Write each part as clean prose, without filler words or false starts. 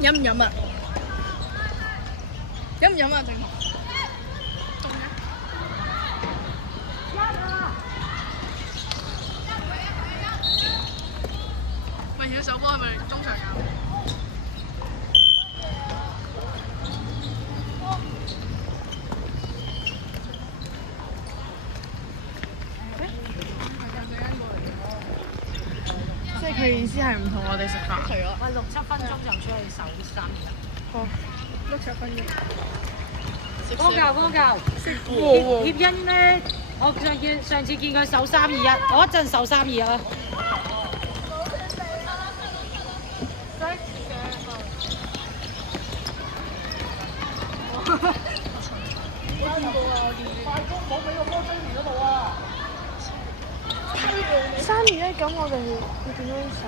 飲唔飲啊？飲唔飲啊？正豪？喂，而家首波係咪中場有？即係佢意思係唔同我哋食飯。我6、7分鐘就出去手3日。好，6、7分鐘。嗰嚿。協欣咧，我上次見佢手321，我一陣手321啊。3、2、1咁，我哋要點樣洗？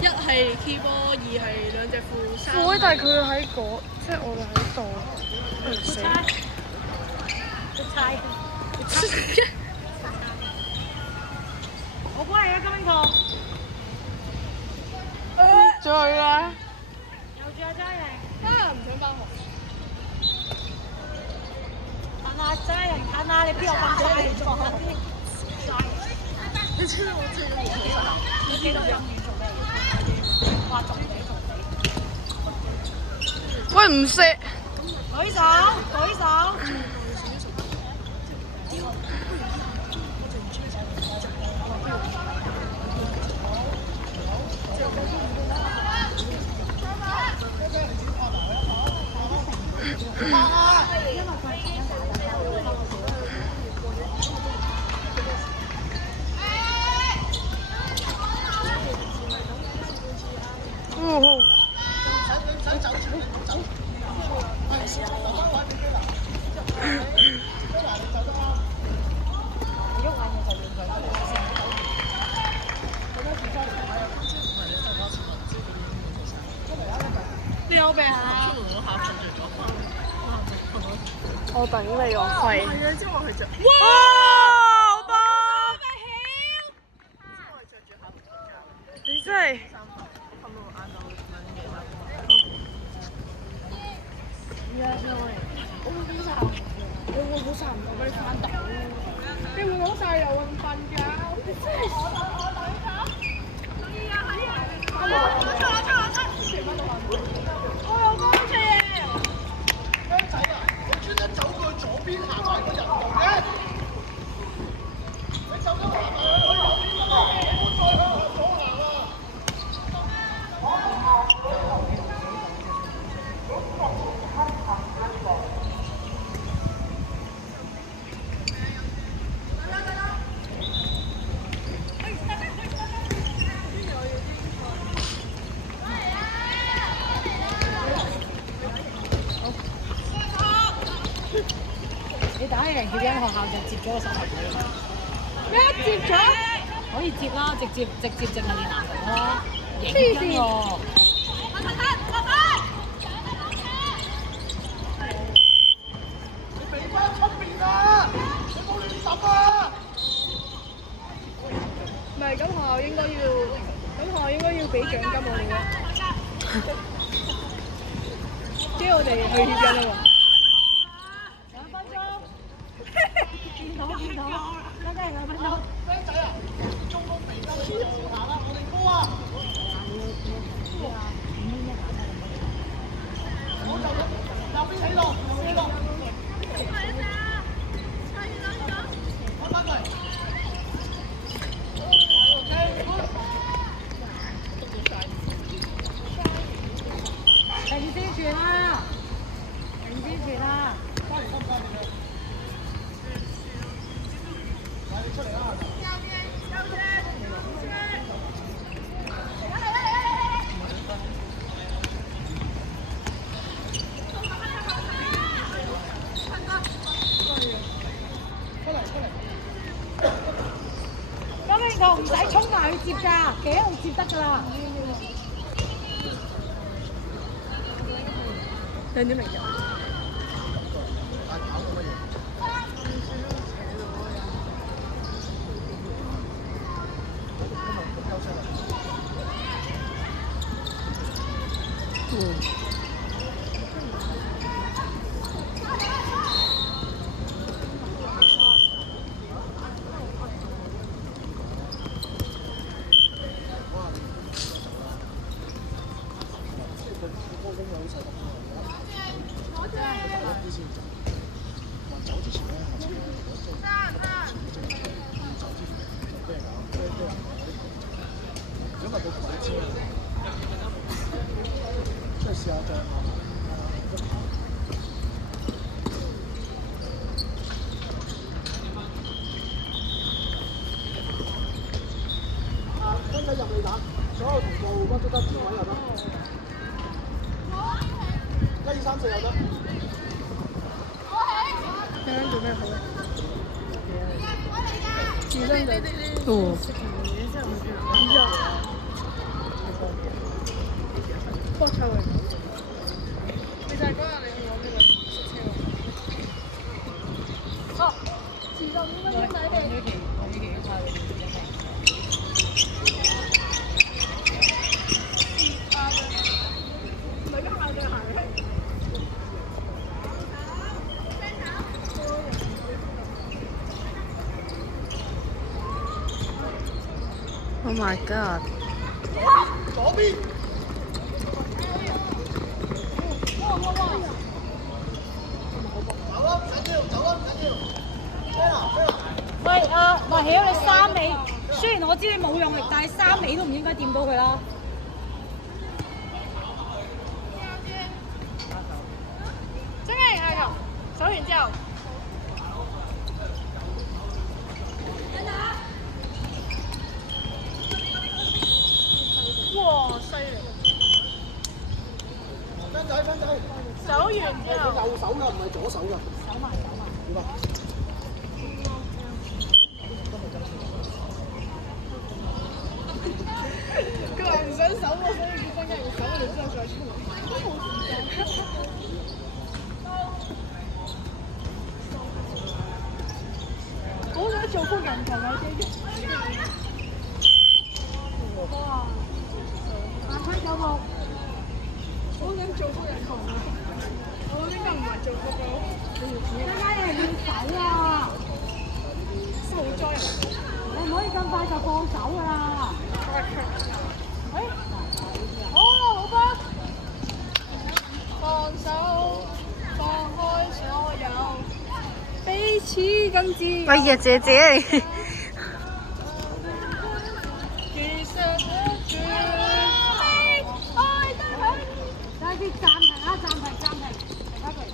一係 key 波，2係兩隻褲。褲，但係佢喺嗰，即係我哋喺度。死！猜。我過嚟啊，金明堂。再啦！又住阿齋嚟。唔想返學。近啊，齋嚟近啊！你邊有咁快嚟撞啲？你知道我最中意你幾多鐘做咩？話撞你。喂，唔識。舉手。你有病啊！我頂你個肺！係啊，即係話佢着。哇！好多！你真係。我會好差唔多俾你翻到。你會攞晒油運瞓㗎？你真係。我有光車。僆仔啊！你專登走過去左邊行埋個人道嘅，你走咗行埋去右邊嗰度，你唔好再向左行啊！你打起嚟叫間學校就接咗個手提機。咩接咗？可以接啦，直接淨係練籃球啦，認真喎。你俾翻出邊啊！你冇亂揼啊！唔係，咁學校應該要俾獎金我哋咯。即係我哋去協欣啊嘛。2分鐘。見到，真係2分鐘。僆仔啊，中鋒肥鳩你又行啦，我哋高啊！我就右邊起落，起落。翻嚟。停先傳啦！出嚟啦！咁你就唔使衝埋去接㗎，企喺度接得㗎啦。2點零入。嗯。試下再分仔入嚟打，所有同步屈都得，轉位又得，1、2、3、4又得。你諗做咩好？自身就哦。波抽嚟。你就係嗰日你去攞呢個食車喎。哦，遲到5分鐘仔地。Oh my god！ 左邊。走啦，唔緊要，走啦，唔緊要。飛啦，飛啦。喂華曉，你三尾，雖然我知你冇用力，但係三尾都唔應該掂到佢啦。真係係咁，手完之後。哇！犀利！分仔，分仔，手完之後，右手㗎，唔係左手㗎。手埋。點啊？佢話唔想手喎，所以佢分一用手，我哋之後再出嚟。都冇時間。好想做福人球啊！哇！慢推9步。好想做福人球啊！我呢個唔係做福咯。家家你要走啊！受災人。你唔可以咁快就放手㗎啦！好波！放手，放開所有，彼此更自由。哎呀，姐姐！其實我絕對愛得很。等啲暫停啊！暫停，大家過嚟。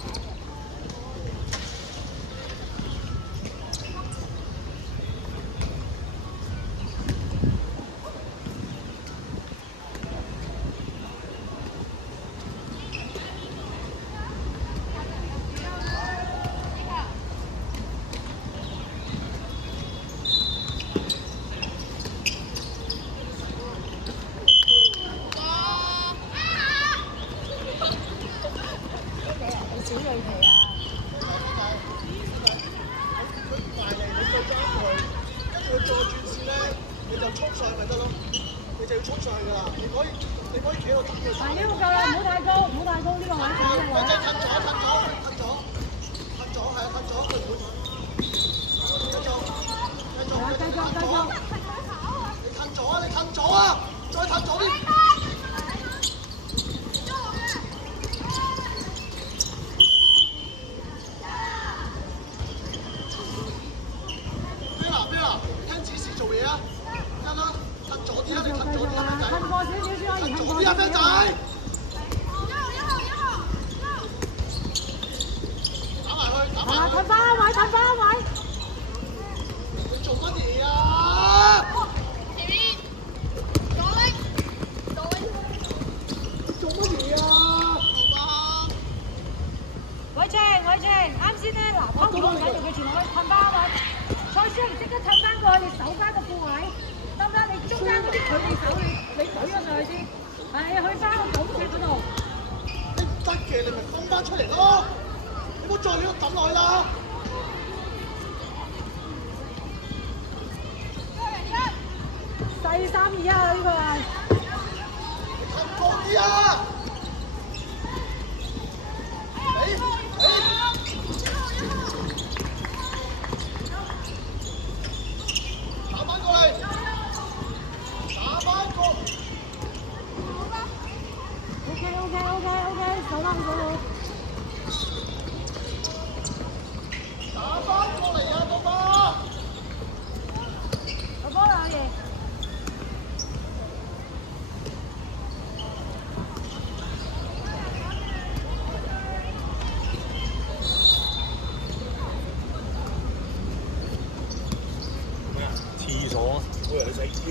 咗，我以為你死添。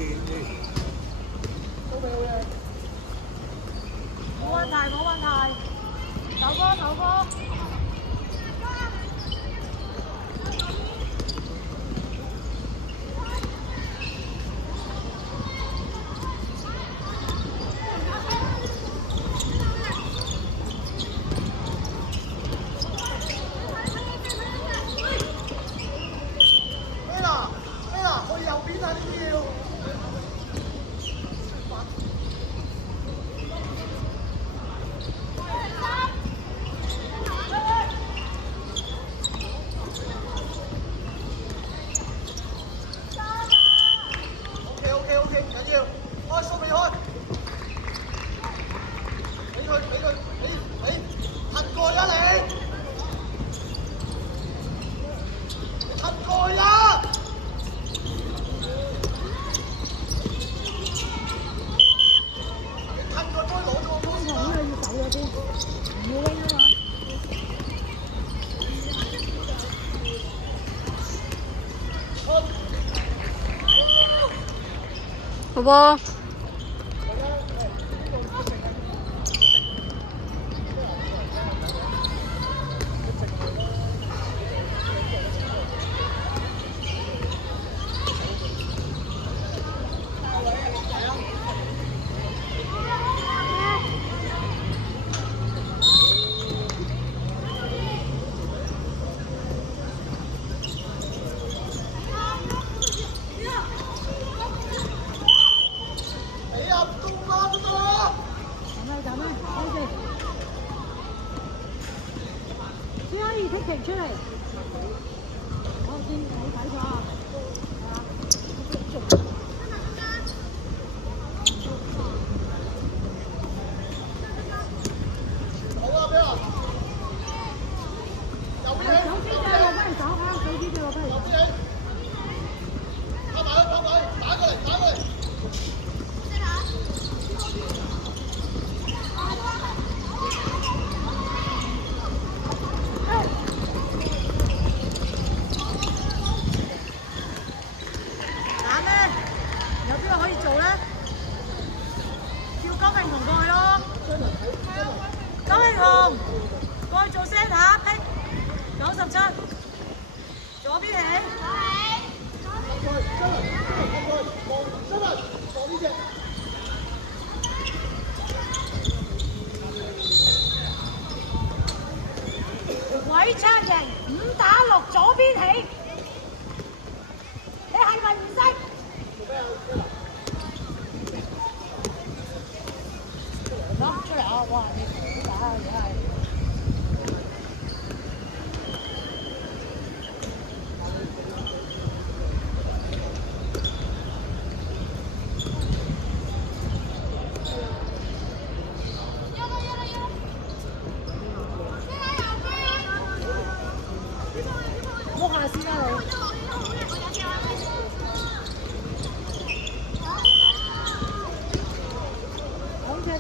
冇問題，冇問題。走波，走波。好波。出嚟，我見你睇咗啊！好啊，邊啊？右邊起，手機對落翻嚟手啊！手機對落翻嚟。右邊起，拋埋去，拋埋去，打過嚟，打過嚟。韋卓瑩5打6左邊起，你係咪唔識？攞出嚟啊！哇！你打啊！你係。摸下先啦你。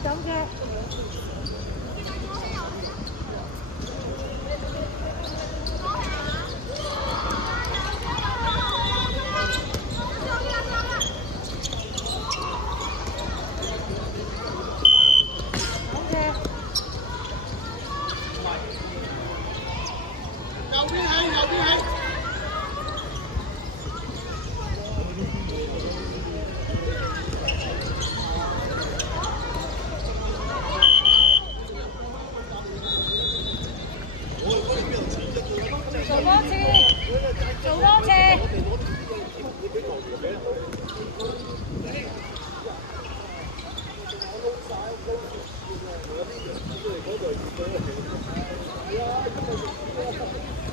咁嘅。右邊起，右邊起。做多次，做多次。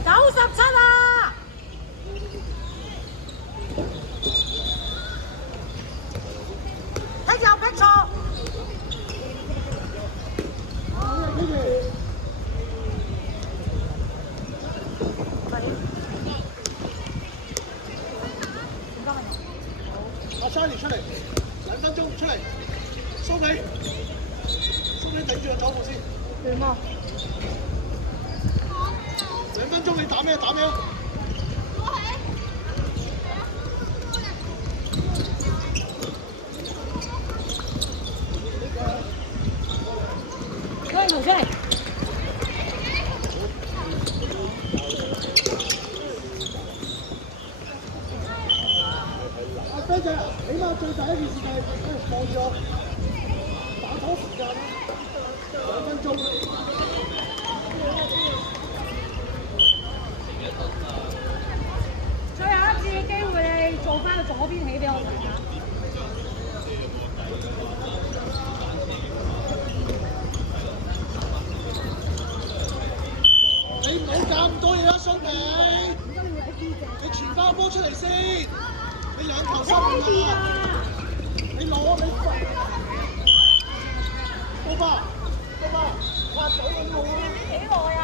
97啊！剔右剔錯。阿 Charlie 出嚟，2分鐘出嚟，蘇美頂住個左部先。點啊？2分鐘你打咩？打咩？飛仔，起碼最大一件事就係放咗打拖時間啦，2分鐘。最後一次嘅機會，你做翻個左邊起俾我睇下。你唔好搞咁多嘢啦，兄弟！你傳翻個波出嚟先，你2球失誤啦！你攞你高巴，拍走佢都好啊！幾耐啊？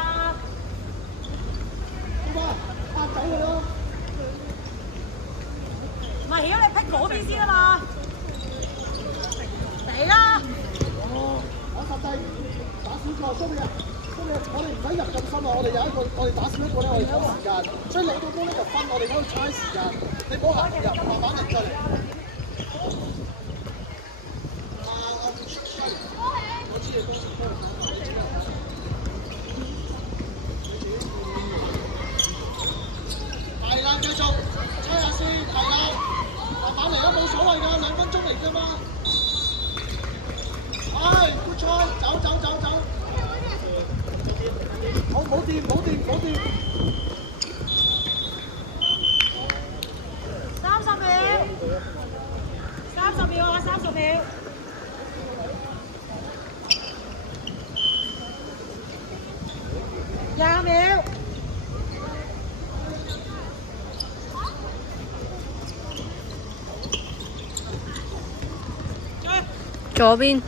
高巴，拍走佢咯！唔係，而家你劈嗰邊先啊嘛！嚟啦！哦，我實際打少個蘇美啊！我哋唔使入咁深啊！我哋有一個，我哋打少一個咧，我哋趕時間，所以攞到波咧就分，我哋喺度猜時間。你唔好行入，慢慢嚟出嚟。我知你都係啦，繼續猜下先，係啦，慢慢嚟啊，冇所謂㗎，2分鐘嚟㗎嘛。係，good try，走。冇掂。30秒，30秒啊，30秒。20秒。左邊。